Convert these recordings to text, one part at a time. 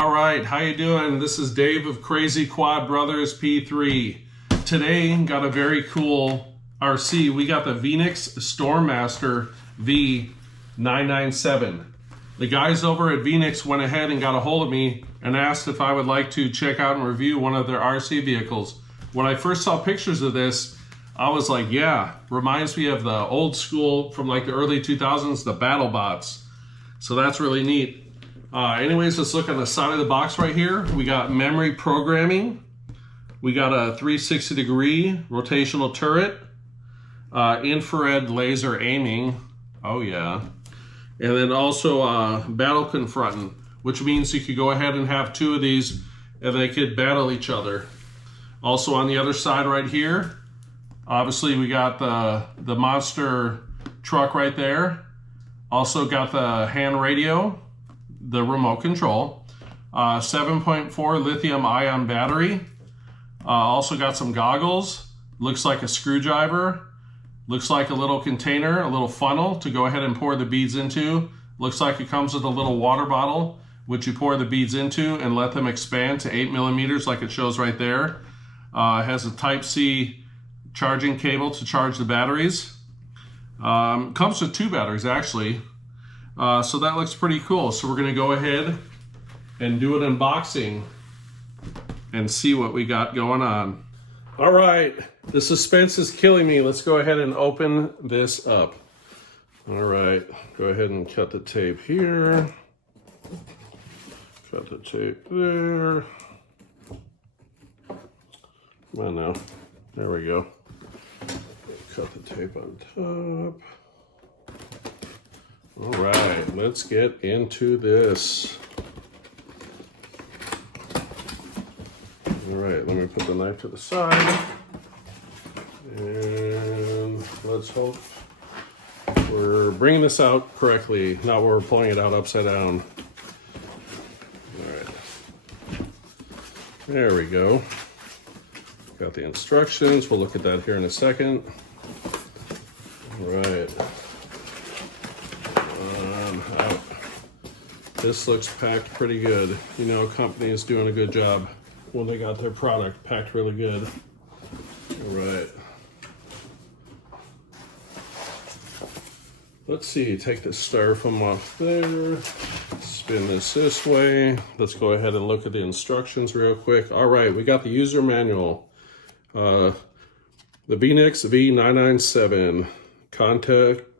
All right, how you doing? This is Dave of Crazy Quad Brothers P3. Today, got a very cool RC. We got the Veeniix Stormmaster V997. The guys over at Veeniix went ahead and got a hold of me and asked if I would like to check out and review one of their RC vehicles. When I first saw pictures of this, I was like, yeah, reminds me of the old school from like the early 2000s, the battle bots. So that's really neat. Anyways, let's look on the side of the box right here. We got memory programming. We got a 360-degree rotational turret. Infrared laser aiming. Oh yeah. And then also battle confronting, which means you could go ahead and have two of these and they could battle each other. Also on the other side right here, obviously we got the monster truck right there. Also got the hand radio, the remote control, 7.4 lithium ion battery. Also got some goggles, looks like a screwdriver, looks like a little container, a little funnel to go ahead and pour the beads into. Looks like it comes with a little water bottle, which you pour the beads into and let them expand to 8 millimeters like it shows right there. It has a Type-C charging cable to charge the batteries. Comes with 2 batteries actually. So that looks pretty cool. So we're gonna go ahead and do an unboxing and see what we got going on. All right, the suspense is killing me. Let's go ahead and open this up. All right, go ahead and cut the tape here. Cut the tape there. Come on now, there we go. Cut the tape on top. All right, let's get into this. All right, let me put the knife to the side. And let's hope we're bringing this out correctly, not where we're pulling it out upside down. All right, there we go. Got the instructions. We'll look at that here in a second. All right. Out. This looks packed pretty good. You know, company is doing a good job when they got their product packed really good. All right. Let's see, take the styrofoam off there. Spin this way. Let's go ahead and look at the instructions real quick. All right, we got the user manual. The Veeniix V997.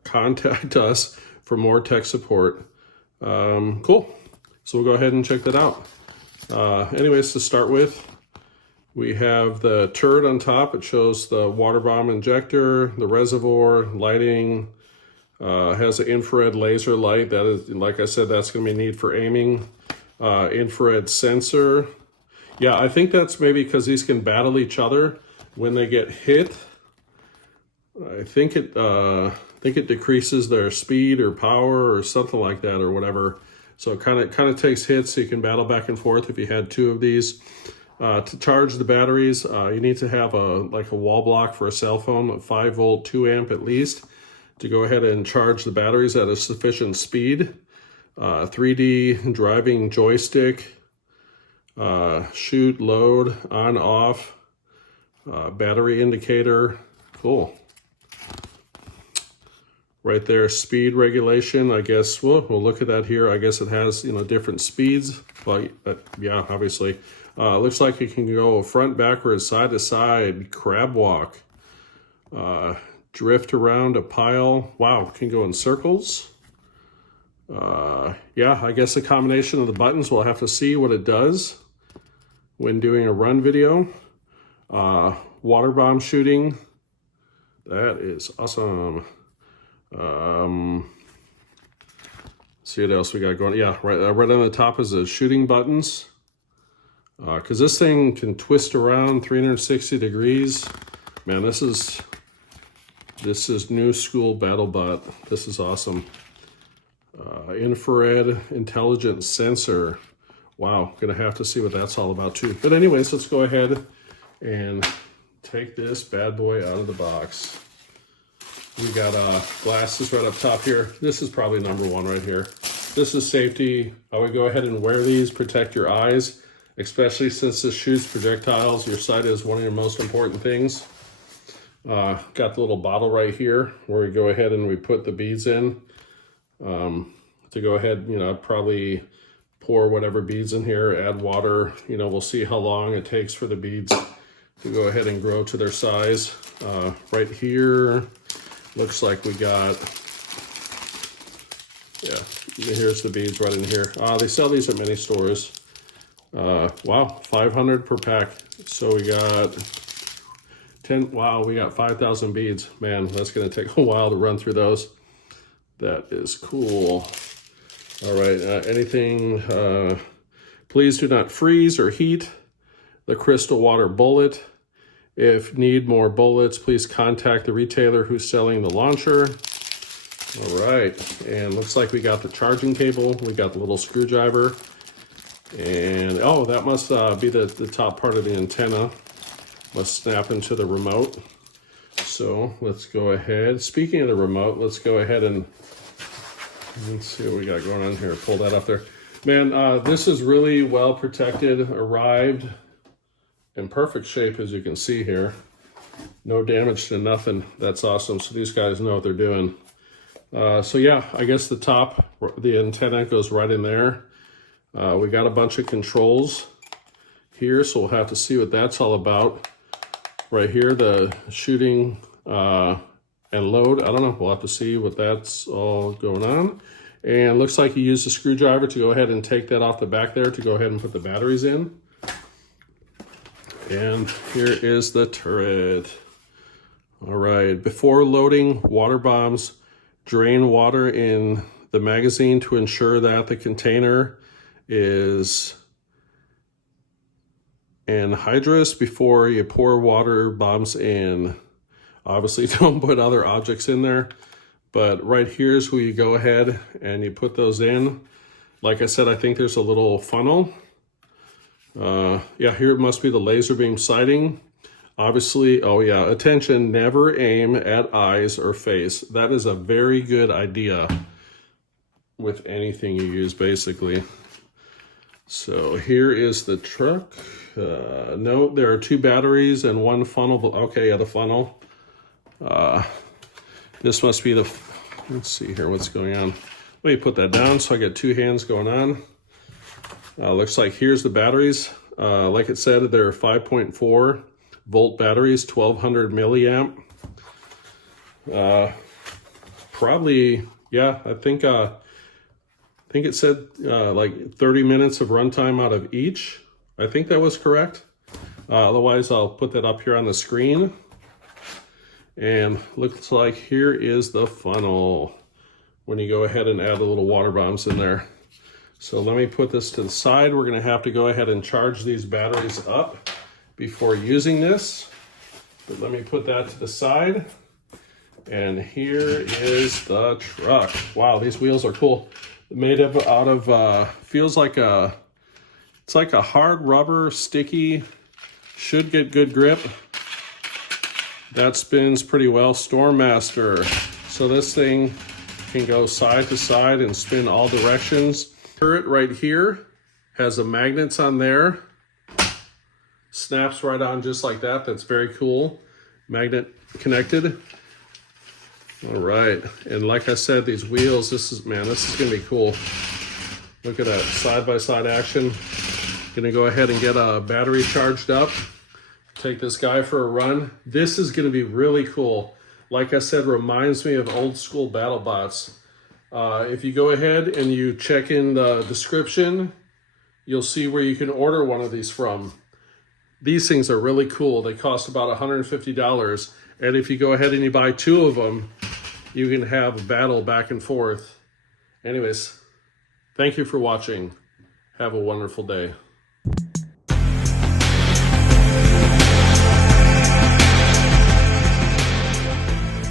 Contact us for more tech support. Cool. So we'll go ahead and check that out. Anyways, to start with, we have the turret on top. It shows the water bomb injector, the reservoir, lighting, has an infrared laser light. That is, like I said, that's going to be neat for aiming. Infrared sensor. Yeah, I think that's maybe because these can battle each other when they get hit. I think it decreases their speed or power or something like that or whatever. So it kind of takes hits so you can battle back and forth if you had 2 of these. To charge the batteries, you need to have a wall block for a cell phone, a 5 volt, 2 amp at least, to go ahead and charge the batteries at a sufficient speed. 3D driving joystick, shoot, load, on, off, battery indicator. Cool. Right there, speed regulation. I guess we'll look at that here. I guess it has, you know, different speeds, but yeah, obviously. Looks like it can go front, backwards, side to side, crab walk, drift around a pile. Wow, can go in circles. Yeah, I guess a combination of the buttons. We'll have to see what it does when doing a run video. Water bomb shooting. That is awesome. See what else we got going. Yeah, right on the top is the shooting buttons. Because this thing can twist around 360 degrees. Man, this is new school BattleBot. This is awesome. Infrared intelligent sensor. Wow, gonna have to see what that's all about too. But anyways, let's go ahead and take this bad boy out of the box. We got glasses right up top here. This is probably number 1 right here. This is safety. I would go ahead and wear these, protect your eyes, especially since this shoots projectiles. Your sight is one of your most important things. Got the little bottle right here where we go ahead and we put the beads in. To go ahead, you know, probably pour whatever beads in here, add water. You know, we'll see how long it takes for the beads to go ahead and grow to their size. Right here, looks like we got, yeah, here's the beads right in here. They sell these at many stores. Wow, 500 per pack. So we got 10, wow, we got 5,000 beads. Man, that's gonna take a while to run through those. That is cool. All right, anything, please do not freeze or heat the crystal water bullet. If need more bullets, please contact the retailer who's selling the launcher. All right, and looks like we got the charging cable. We got the little screwdriver. And, oh, that must be the top part of the antenna. Must snap into the remote. So let's go ahead. Speaking of the remote, let's go ahead and let's see what we got going on here. Pull that up there. Man, this is really well protected, arrived in perfect shape, as you can see here. No damage to nothing. That's awesome. So these guys know what they're doing. So yeah, I guess the top, the antenna goes right in there. We got a bunch of controls here, so we'll have to see what that's all about. Right here, the shooting and load. I don't know. We'll have to see what that's all going on. And looks like you used a screwdriver to go ahead and take that off the back there to go ahead and put the batteries in. And here is the turret. All right. Before loading water bombs, drain water in the magazine to ensure that the container is anhydrous before you pour water bombs in. Obviously, don't put other objects in there. But right here is where you go ahead and you put those in. Like I said, I think there's a little funnel. Yeah, here it must be the laser beam sighting. Obviously, oh yeah, attention, never aim at eyes or face. That is a very good idea with anything you use, basically. So here is the truck. No, there are 2 batteries and 1 funnel. Okay, yeah, the funnel. This must be the, let's see here, what's going on. Let me put that down so I get 2 hands going on. Looks like here's the batteries. Like it said, they're 5.4 volt batteries, 1200 milliamp. Probably, yeah, I think it said like 30 minutes of runtime out of each. I think that was correct. Otherwise, I'll put that up here on the screen. And looks like here is the funnel when you go ahead and add the little water bombs in there. So let me put this to the side. We're gonna have to go ahead and charge these batteries up before using this. But let me put that to the side. And here is the truck. Wow, these wheels are cool. Made up out of, feels like it's like a hard rubber, sticky, should get good grip. That spins pretty well. Stormmaster. So this thing can go side to side and spin all directions. Turret right here has a magnets on there. Snaps right on just like that. That's very cool. Magnet connected. All right. And like I said, these wheels, this is gonna be cool. Look at that side-by-side action. Gonna go ahead and get a battery charged up. Take this guy for a run. This is gonna be really cool. Like I said, reminds me of old school BattleBots. If you go ahead and you check in the description, you'll see where you can order one of these from. These things are really cool. They cost about $150. And if you go ahead and you buy 2 of them, you can have a battle back and forth. Anyways, thank you for watching. Have a wonderful day.